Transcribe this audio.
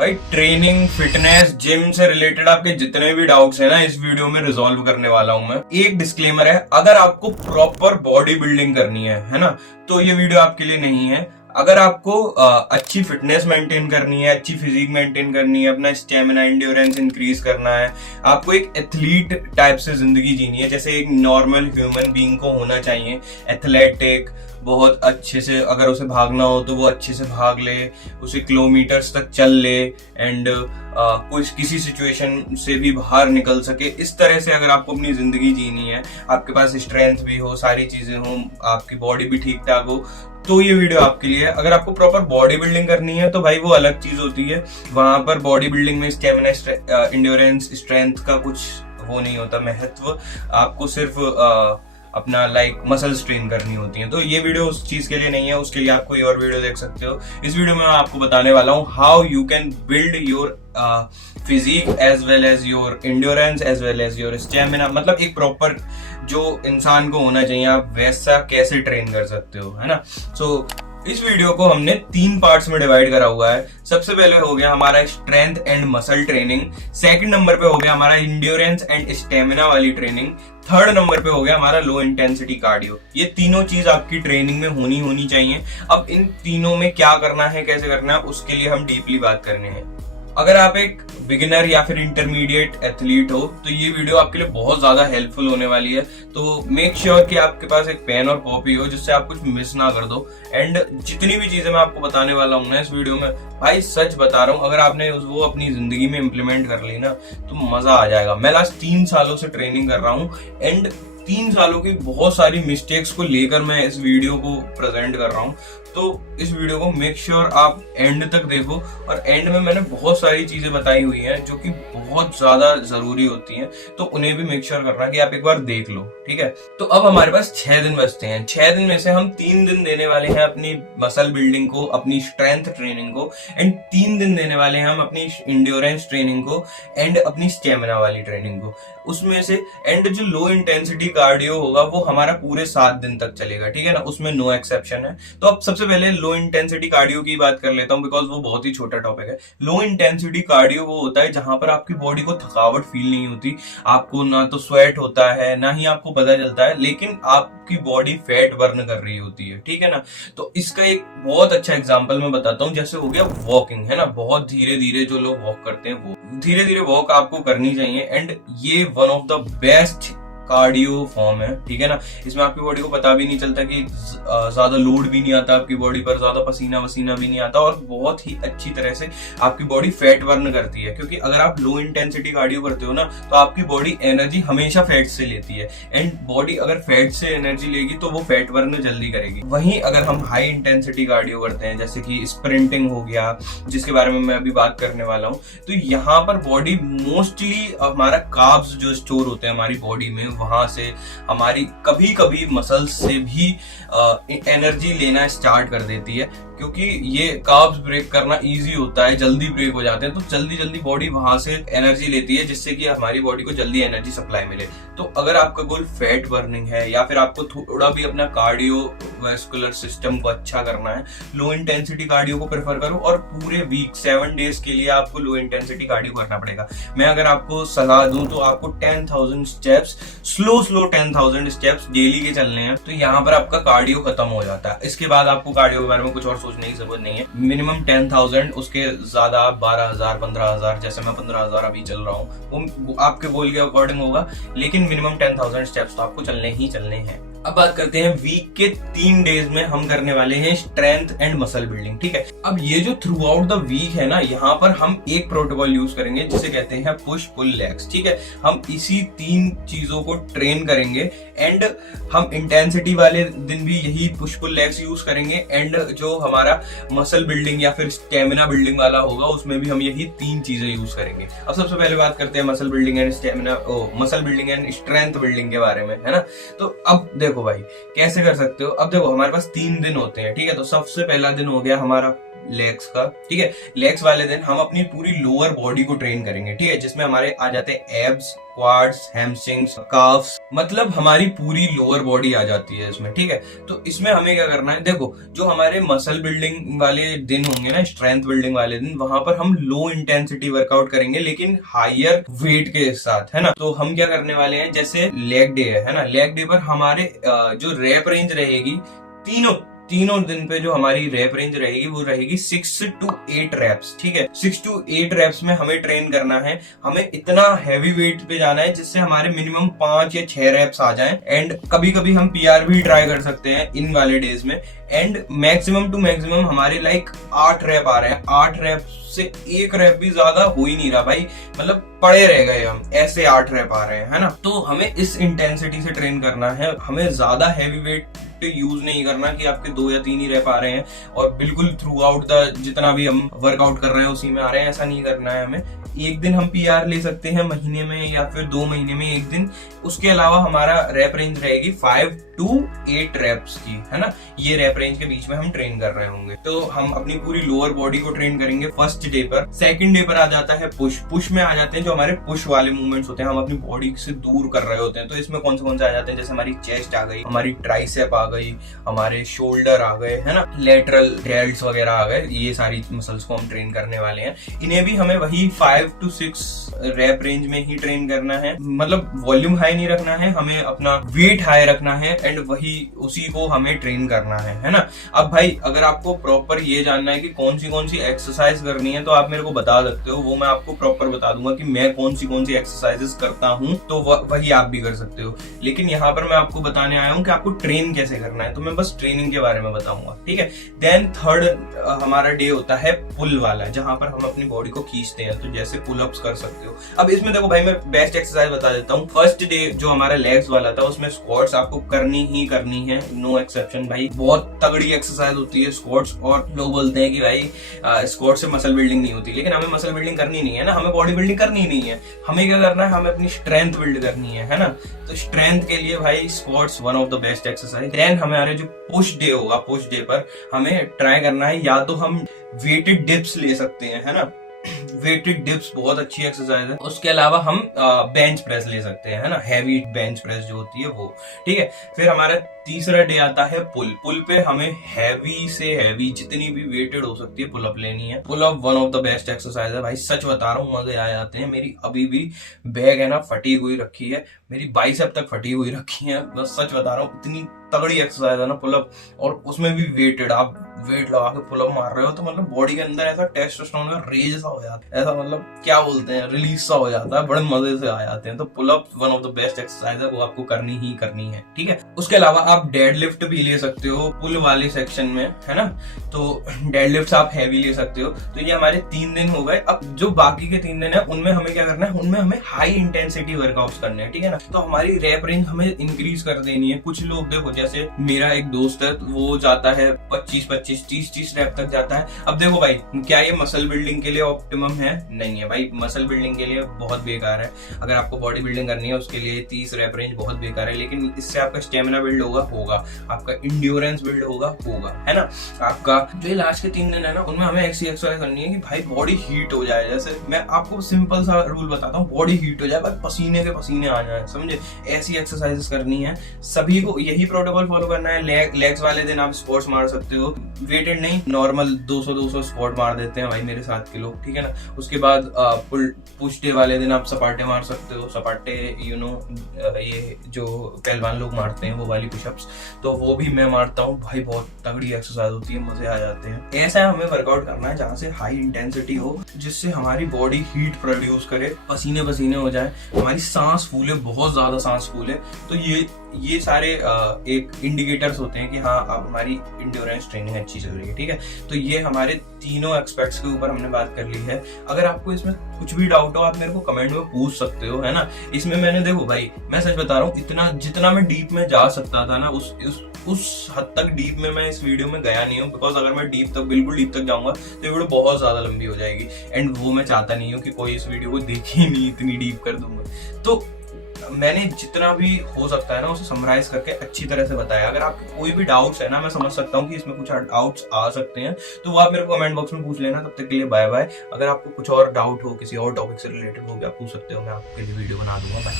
भाई training, fitness, gym से related आपके जितने भी डाउट्स हैं ना इस वीडियो में रिजॉल्व करने वाला हूं मैं। एक डिस्क्लेमर है, अगर आपको प्रॉपर बॉडी बिल्डिंग करनी है ना, तो ये वीडियो आपके लिए नहीं है। अगर आपको अच्छी फिटनेस मेंटेन करनी है, अच्छी फिजिक मेंटेन करनी है, अपना स्टेमिना, एंड्योरेंस इंक्रीज करना है, आपको एक एथलीट टाइप से जिंदगी जीनी है जैसे एक नॉर्मल ह्यूमन बीइंग को होना चाहिए, एथलेटिक, बहुत अच्छे से अगर उसे भागना हो तो वो अच्छे से भाग ले, उसे किलोमीटर्स तक चल ले एंड कुछ किसी सिचुएशन से भी बाहर निकल सके, इस तरह से अगर आपको अपनी जिंदगी जीनी है, आपके पास स्ट्रेंथ भी हो, सारी चीजें हो, आपकी बॉडी भी ठीक ठाक हो, तो ये वीडियो आपके लिए है। अगर आपको प्रॉपर बॉडी बिल्डिंग करनी है तो भाई वो अलग चीज होती है। वहां पर बॉडी बिल्डिंग में स्टेमिना, एंड्योरेंस, स्ट्रेंथ का कुछ वो नहीं होता महत्व, आपको सिर्फ अपना मसल स्ट्रेन करनी होती है। तो ये वीडियो उस चीज के लिए नहीं है, उसके लिए आप कोई और वीडियो देख सकते हो। इस वीडियो में मैं आपको बताने वाला हूँ how you can build your physique as well as your endurance as well as your stamina, मतलब एक प्रॉपर जो इंसान को होना चाहिए आप वैसा कैसे ट्रेन कर सकते हो, है ना। सो इस वीडियो को हमने 3 पार्ट्स में डिवाइड करा हुआ है। सबसे पहले हो गया हमारा strength and muscle training, second number पे हो गया हमारा इंड्योरेंस एंड स्टेमिना वाली ट्रेनिंग, थर्ड नंबर पे हो गया हमारा लो इंटेंसिटी कार्डियो। ये तीनों चीज आपकी ट्रेनिंग में होनी चाहिए। अब इन तीनों में क्या करना है, कैसे करना है, उसके लिए हम डीपली बात करने हैं। अगर आप एक बिगिनर या फिर इंटरमीडिएट एथलीट हो तो ये वीडियो आपके लिए बहुत ज्यादा हेल्पफुल होने वाली है। तो मेक श्योर कि आपके पास एक पेन और कॉपी हो जिससे आप कुछ मिस ना कर दो। एंड जितनी भी चीजें मैं आपको बताने वाला हूँ ना इस वीडियो में, भाई सच बता रहा हूँ, अगर आपने वो अपनी जिंदगी में इम्प्लीमेंट कर ली ना तो मजा आ जाएगा। मैं लास्ट 3 सालों से ट्रेनिंग कर रहा हूँ एंड 3 सालों की बहुत सारी मिस्टेक्स को लेकर मैं इस वीडियो को प्रेजेंट कर रहा हूँ। तो इस वीडियो को मेक श्योर आप एंड तक देखो, और एंड में मैंने बहुत सारी चीजें बताई हुई हैं जो कि बहुत ज्यादा जरूरी होती हैं, तो उन्हें भी मेक श्योर करना कि आप एक बार देख लो, ठीक है। तो अब हमारे पास 6 दिन बचते हैं। 6 दिन में से हम 3 दिन देने वाले हैं अपनी मसल बिल्डिंग को, अपनी स्ट्रेंथ ट्रेनिंग को, एंड 3 दिन देने वाले हैं हम अपनी इंड्योरेंस ट्रेनिंग को एंड अपनी स्टेमिना वाली ट्रेनिंग को। उसमें से एंड जो लो इंटेंसिटी कार्डियो होगा वो हमारा पूरे 7 दिन तक चलेगा, ठीक है ना, उसमें नो एक्सेप्शन है। तो अब सबसे पहले लो इंटेंसिटी कार्डियो की बात कर लेता हूं बिकॉज वो बहुत ही छोटा टॉपिक है। लो इंटेंसिटी कार्डियो वो होता है जहां पर आपकी बॉडी को थकावट फील नहीं होती, आपको ना तो स्वेट होता है ना ही आपको पता चलता है, लेकिन आपकी बॉडी फैट बर्न कर रही होती है, ठीक है ना। तो इसका एक बहुत अच्छा एग्जांपल मैं बताता हूं, जैसे हो गया वॉकिंग, है ना, बहुत धीरे धीरे जो लोग वॉक करते हैं वो धीरे धीरे वॉक आपको करनी चाहिए। एंड ये one of the best cardio form है, ठीक है ना। इसमें आपकी बॉडी को पता भी नहीं चलता कि ज्यादा लोड भी नहीं आता आपकी बॉडी पर, ज्यादा पसीना वसीना भी नहीं आता, और बहुत ही अच्छी तरह से आपकी बॉडी फैट बर्न करती है। क्योंकि अगर आप लो इंटेंसिटी कार्डियो करते हो ना तो आपकी बॉडी एनर्जी हमेशा फैट से लेती है, एंड बॉडी अगर फैट से एनर्जी लेगी तो वो फैट बर्न जल्दी करेगी। वहीं अगर हम हाई इंटेंसिटी कार्डियो करते हैं जैसे कि स्प्रिंटिंग हो गया, जिसके बारे में मैं अभी बात करने वाला हूँ, तो यहाँ पर बॉडी मोस्टली हमारा कार्ब्स जो स्टोर होते हैं हमारी बॉडी में, वहां से हमारी कभी कभी मसल्स से भी एनर्जी लेना स्टार्ट कर देती है। क्योंकि ये कार्ब्स ब्रेक करना इजी होता है, जल्दी ब्रेक हो जाते हैं, तो जल्दी जल्दी बॉडी वहां से एनर्जी लेती है जिससे कि हमारी बॉडी को जल्दी एनर्जी सप्लाई मिले। तो अगर आपका गोल फैट बर्निंग है या फिर आपको थोड़ा भी अपना कार्डियोवैस्कुलर सिस्टम को अच्छा करना है, लो इंटेंसिटी कार्डियो को प्रेफर करो, और पूरे वीक 7 डेज के लिए आपको लो इंटेंसिटी कार्डियो करना पड़ेगा। मैं अगर आपको सलाह दूं तो आपको 10,000 स्टेप्स, स्लो 10,000 स्टेप्स डेली के चलने हैं, तो यहाँ पर आपका कार्डियो खत्म हो जाता है। इसके बाद आपको कार्डियो के बारे में कुछ और सोचने की जरूरत नहीं है। मिनिमम 10,000, उसके ज्यादा 12,000, 15,000, जैसे मैं 15,000 अभी चल रहा हूँ, वो आपके गोल के अकॉर्डिंग होगा, लेकिन मिनिमम 10,000 स्टेप्स तो आपको चलने ही चलने हैं। अब बात करते हैं वीक के 3 डेज में हम करने वाले हैं स्ट्रेंथ एंड मसल बिल्डिंग, ठीक है। अब ये जो थ्रू आउट द वीक है ना, यहाँ पर हम एक प्रोटोकॉल यूज करेंगे जिसे कहते हैं पुश पुल लेग्स, ठीक है। हम इसी 3 चीजों को ट्रेन करेंगे, एंड हम इंटेंसिटी वाले दिन भी यही पुश पुल लेग्स यूज करेंगे, एंड जो हमारा मसल बिल्डिंग या फिर स्टेमिना बिल्डिंग वाला होगा उसमें भी हम यही 3 चीजें यूज करेंगे। अब सबसे पहले बात करते हैं muscle building and stamina, muscle building and strength building के बारे में, है ना। तो अब देखो भाई कैसे कर सकते हो। अब देखो हमारे पास 3 दिन होते हैं, ठीक है। तो सबसे पहला दिन हो गया हमारा लेग्स का, ठीक है। लेग्स वाले दिन हम अपनी पूरी लोअर बॉडी को ट्रेन करेंगे, ठीक है, जिसमें हमारे आ जाते हैं एब्स, क्वाड्स, हैमस्ट्रिंग्स, काफ्स, मतलब हमारी पूरी लोअर बॉडी आ जाती है इसमें, ठीक है। तो इसमें हमें क्या करना है, देखो जो हमारे मसल बिल्डिंग वाले दिन होंगे ना, स्ट्रेंथ बिल्डिंग वाले दिन, वहां पर हम लो इंटेंसिटी वर्कआउट करेंगे लेकिन हायर वेट के साथ, है ना। तो हम क्या करने वाले हैं, जैसे लेग डे है ना, लेग डे पर हमारे जो रैप रेंज रहेगी तीनों दिन पे जो हमारी रैप रेंज रहेगी वो रहेगी 6 to 8 रैप्स, ठीक है। 6 to 8 रैप्स में हमें ट्रेन करना है, हमें इतना हैवी वेट पे जाना है जिससे हमारे मिनिमम 5 या 6 रैप्स आ जाएं। एंड कभी कभी हम पीआर भी ट्राई कर सकते हैं इन वाले डेज में। एंड मैक्सिमम टू मैक्सिमम हमारे लाइक 8 रैप आ रहे हैं, 8 रैप से 1 रैप भी ज्यादा हो ही नहीं रहा भाई, मतलब पड़े रह गए हम, ऐसे 8 रैप आ रहे हैं, है ना। तो हमें इस इंटेंसिटी से ट्रेन करना है, हमें ज्यादा हैवी वेट यूज नहीं करना कि आपके 2 या 3 ही रैप आ रहे हैं और बिल्कुल थ्रू आउट द जितना भी हम वर्कआउट कर रहे हैं उसी में आ रहे हैं, ऐसा नहीं करना है हमें। एक दिन हम पीआर ले सकते हैं महीने में या फिर 2 महीने में एक दिन। उसके अलावा हमारा रैप रेंज रहेगी 5 to 8 रैप्स की, है ना। ये रैप रेंज के बीच में हम ट्रेन कर रहे होंगे। तो हम अपनी पूरी लोअर बॉडी को ट्रेन करेंगे फर्स्ट डे पर। सेकंड डे पर आ जाता है पुश में आ जाते हैं जो हमारे पुश वाले मूवमेंट्स होते हैं, हम अपनी बॉडी से दूर कर रहे होते हैं। तो इसमें कौन से आ जाते हैं, जैसे हमारी चेस्ट आ गई, हमारी ट्राइसेप आ गई, हमारे शोल्डर आ गए, है ना, लेटरल डेल्ट्स वगैरह आ गए। ये सारी मसल्स को हम ट्रेन करने वाले हैं। इन्हें भी हमें वही 5 to 6 रैप रेंज में ही ट्रेन करना है, मतलब वॉल्यूम हाई नहीं रखना है, हमें अपना वेट हाई रखना है एंड वही उसी को हमें ट्रेन करना है ना। अब भाई अगर आपको प्रॉपर ये जानना है कि कौन सी एक्सरसाइज करनी है तो आप मेरे को बता सकते हो, वो मैं आपको प्रॉपर बता दूंगा कि मैं कौन सी एक्सरसाइजेस करता हूँ, तो वही आप भी कर सकते हो। लेकिन यहाँ पर मैं आपको बताने आया हूँ कि आपको ट्रेन कैसे करना है, तो मैं बस ट्रेनिंग के बारे में बताऊंगा, ठीक है। देन थर्ड हमारा डे होता है पुल वाला, जहां पर हम अपनी बॉडी को खींचते हैं, तो जैसे पुल अप्स कर सकते हो। अब इसमें देखो भाई मैं बेस्ट एक्सरसाइज बता देता हूँ। फर्स्ट डे जो हमारा लेग्स वाला था उसमें स्क्वाट्स आपको करनी ही करनी है, नो एक्सेप्शन भाई, बहुत तगड़ी एक्सरसाइज होती है स्क्वाट्स। और लोग बोलते हैं कि भाई स्क्वाट्स से मसल बिल्डिंग नहीं होती, लेकिन हमें मसल बिल्डिंग करनी नहीं है ना, हमें बॉडी बिल्डिंग करनी नहीं है, हमें क्या करना है, हमें अपनी स्ट्रेंथ बिल्ड करनी है ना। तो स्ट्रेंथ के लिए भाई squats one of the best exercise. Then हमारे जो पुश डे होगा, पुश डे पर हमें ट्राई करना है, या तो हम वेटेड डिप्स ले सकते हैं, है ना, वेटेड डिप्स बहुत अच्छी एक्सरसाइज है। उसके अलावा हम बेंच प्रेस ले सकते हैं, है ना, हैवी बेंच प्रेस जो होती है वो, ठीक है। फिर हमारा तीसरा डे आता है पुल पे हमें हैवी से हैवी जितनी भी वेटेड हो सकती है पुल अप लेनी है। Pull up one of the best exercise है भाई, सच बता रहा हूँ, मजे आ जाते हैं। मेरी अभी भी बैग है ना फटी हुई रखी है, मेरी बाइसेप तक फटी हुई रखी है, बस सच बता रहा हूँ, इतनी तगड़ी एक्सरसाइज है ना पुल अप, और उसमें भी वेटेड, आप वेट लगा के पुल अप मार रहे हो तो मतलब बॉडी के अंदर ऐसा टेस्टोस्टेरोन का रेज सा हो जाता है, ऐसा मतलब क्या बोलते हैं, रिलीज सा हो जाता है, बड़े मजे से आ जाते हैं। तो pull up one of the best exercise है, वो आपको करनी ही करनी है, ठीक है। उसके अलावा आप डेडलिफ्ट भी ले सकते हो पुल वाले सेक्शन में, है ना, तो डेडलिफ्ट आप हैवी ले सकते हो। तो ये हमारे 3 दिन हो गए। अब जो बाकी के 3 दिन है उनमें हमें क्या करना है, उनमें हमें हाई इंटेंसिटी वर्कआउट्स करने हैं, ठीक है ना। तो हमारी रैप रेंज हमें इंक्रीज कर देनी है। कुछ लोग देखो, जैसे मेरा एक दोस्त है वो जाता है 25-25, 30-30 रैप तक जाता है। अब देखो भाई, क्या ये मसल बिल्डिंग के लिए ऑप्टिमम है? नहीं है भाई, मसल बिल्डिंग के लिए बहुत बेकार है। अगर आपको बॉडी बिल्डिंग करनी है उसके लिए 30 रैप रेंज बहुत बेकार है, लेकिन इससे आपका स्टेमिना बिल्ड होगा, आपका इंड्योरेंस बिल्ड होगा, है ना। आपका जो लास्ट के 3 दिन है ना, उनमें हमें ऐसी एक्सरसाइज करनी है कि भाई बॉडी हीट हो जाए। जैसे मैं आपको सिंपल सा रूल बताता हूँ, बॉडी हीट हो जाए, भाई पसीने के पसीने आ जाए, समझे, ऐसी एक्सरसाइजेस करनी है। सभी को यही प्रोटोकॉल फॉलो करना है। लेग्स वाले दिन आप स्क्वाट्स मार सकते हो, वेटेड नहीं, नॉर्मल 200 स्क्वाट मार देते हैं भाई मेरे 7 किलो, ठीक है ना। उसके बाद पुश डे वाले दिन आप सपाटे मार सकते हो, सपाटे ये जो पहलवान लोग मारते हैं वो वाली पुशअप्स, तो वो भी मैं मारता हूँ भाई, बहुत तगड़ी एक्सरसाइज होती है, मजे आ जाते हैं। ऐसा हमें वर्कआउट करना है जहाँ से हाई इंटेंसिटी हो, जिससे हमारी बॉडी हीट प्रोड्यूस करे, पसीने पसीने हो जाए, हमारी सांस फूले, बहुत ज्यादा सांस फूले। तो ये सारे एक इंडिकेटर्स होते हैं कि हाँ अब हमारी इंड्योरेंस ट्रेनिंग अच्छी चल रही है, ठीक है। तो ये हमारे तीनों एस्पेक्ट्स के ऊपर हमने बात कर ली है। अगर आपको इसमें कुछ भी डाउट हो आप मेरे को कमेंट में पूछ सकते हो, है ना। इसमें मैंने देखो भाई, मैं सच बता रहा हूँ, इतना जितना मैं डीप में जा सकता था ना, उस हद तक डीप में मैं इस वीडियो में गया नहीं हूँ, बिकॉज अगर मैं बिल्कुल डीप तक जाऊंगा तो ये वीडियो बहुत ज्यादा लंबी हो जाएगी, एंड वो मैं चाहता नहीं हूँ कि कोई इस वीडियो को देखे ही नहीं, इतनी डीप कर दूंगा। तो मैंने जितना भी हो सकता है ना उसे समराइज करके अच्छी तरह से बताया। अगर आपके कोई भी डाउट्स है ना, मैं समझ सकता हूँ कि इसमें कुछ डाउट्स आ सकते हैं, तो वो आप मेरे को कमेंट बॉक्स में पूछ लेना। तब तक के लिए बाय बाय। अगर आपको कुछ और डाउट हो, किसी और टॉपिक से रिलेटेड हो भी, आप पूछ सकते हो, मैं आपके लिए वीडियो बना दूंगा। बाय।